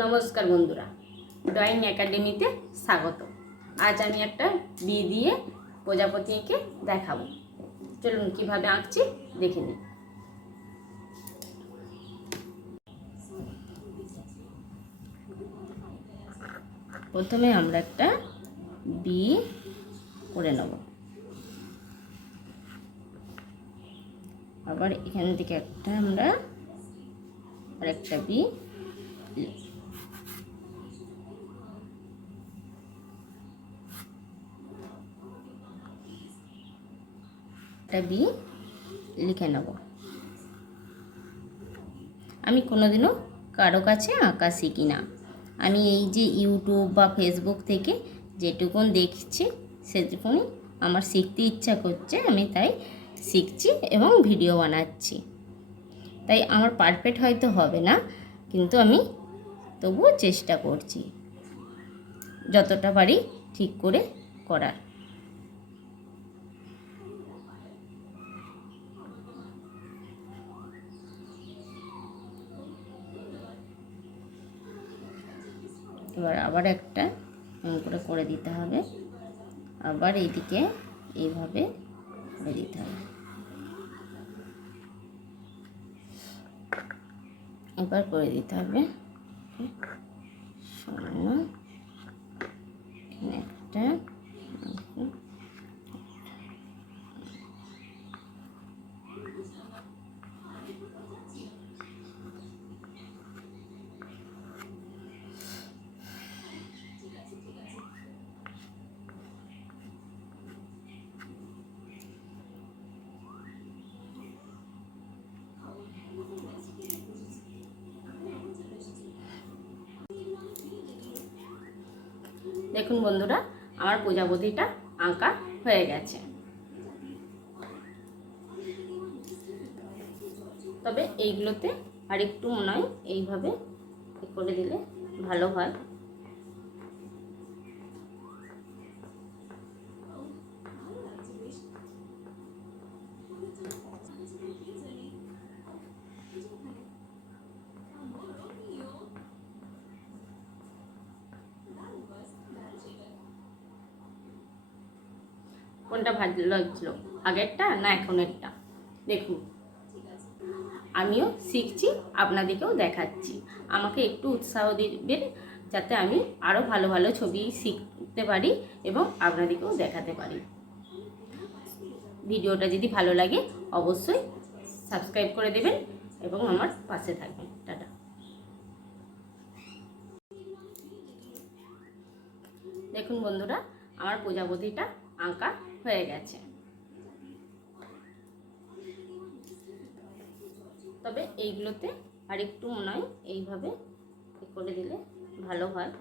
নমস্কার বন্ধুরা, ড্রয়িং একাডেমিতে স্বাগত। আজ আমি একটা বি দিয়ে প্রজাপতি এঁকে দেখাবো। চলুন কিভাবে আঁকছি দেখে নিই। প্রথমে আমরা একটা বি করে নেব, আবার এখান থেকে একটা আমরা আরেকটা বি, বি লিখে নেব। আমি কোনোদিনও কারো কাছে আঁকা শিখি না। আমি এই যে ইউটিউব বা ফেসবুক থেকে যেটুকুন দেখছি সেটুকুনই আমার শিখতে ইচ্ছা করছে, আমি তাই শিখছি এবং ভিডিও বানাচ্ছি। তাই আমার পারফেক্ট হয়তো হবে না, কিন্তু আমি তবুও চেষ্টা করছি যতটা পারি ঠিক করে করার। এবার আবার একটা করে দিতে হবে, আবার এইদিকে এইভাবে করে দিতে হবে। এবার করে দিতে হবে শূন্য, একটা দেখুন বন্ধুরা, আমার প্রজাপতিটা আঁকা হয়ে গেছে। তবে এইগুলোতে আরেকটু মনে হয় এইভাবে করে দিলে ভালো হয়। কোনটা ভালো লাগছিল, আগেরটা না এখনেরটা? দেখুন, আমিও শিখছি, আপনাদেরকেও দেখাচ্ছি। আমাকে একটু উৎসাহ দিবেন যাতে আমি আরও ভালো ভালো ছবি শিখতে পারি এবং আপনাদেরকেও দেখাতে পারি। ভিডিওটা যদি ভালো লাগে অবশ্যই সাবস্ক্রাইব করে দেবেন এবং আমার পাশে থাকবেন। টাটা। দেখুন বন্ধুরা, আমার প্রজাপতিটা আঁকা হয়ে গেছে। তবে এইগুলোতে আরেকটু মনে হয় এইভাবে করে দিলে ভালো হয়।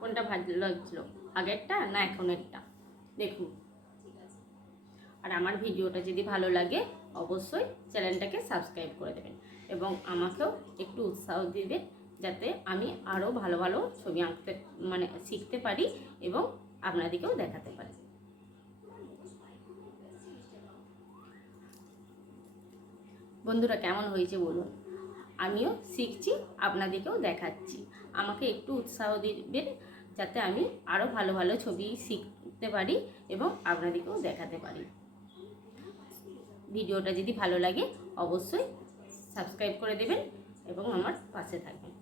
কোনটা ভালো লাগছিল, আগেরটা না এখনেরটা? দেখুন, আর আমার ভিডিওটা যদি ভালো লাগে অবশ্যই চ্যানেলটাকে সাবস্ক্রাইব করে দেবেন এবং আমাকেও একটু উৎসাহ দিবেন যাতে আমি আরও ভালো ভালো ছবি আঁকতে শিখতে পারি এবং আপনাদেরকেও দেখাতে পারি। বন্ধুরা, কেমন হয়েছে বলুন? আমিও শিখছি, আপনাদেরকেও দেখাচ্ছি। আমাকে একটু উৎসাহ দিবেন যাতে আমি আরও ভালো ভালো ছবি শিখতে পারি এবং আপনাদেরকেও দেখাতে পারি। ভিডিওটা যদি ভালো লাগে অবশ্যই সাবস্ক্রাইব করে দেবেন এবং আমার পাশে থাকবেন।